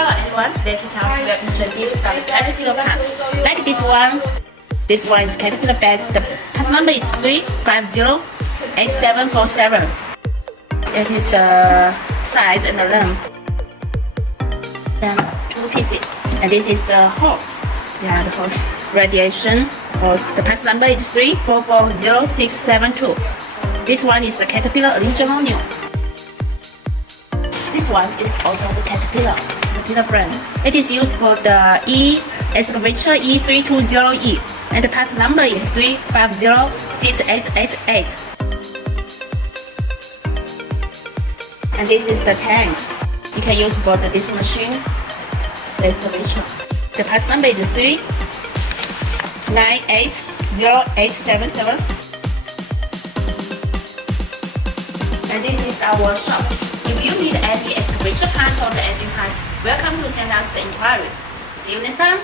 Hello everyone, today Kyotechs will introduce some Caterpillar parts. Like this one is Caterpillar bed. The part number is 3508747. That is the size and the length. Then 2 pieces. And this is the hose. Yeah, the hose radiation hose. The part number is 3440672. This one is the Caterpillar original new. This one is also the Caterpillar brand. It is used for the excavator E320E, and the part number is 3506888. And this is the tank you can use for this machine, the excavator. The part number is 3980877. And this is our shop. If you need any excavation parts or the engine parts, welcome to send us the inquiry. See you next time.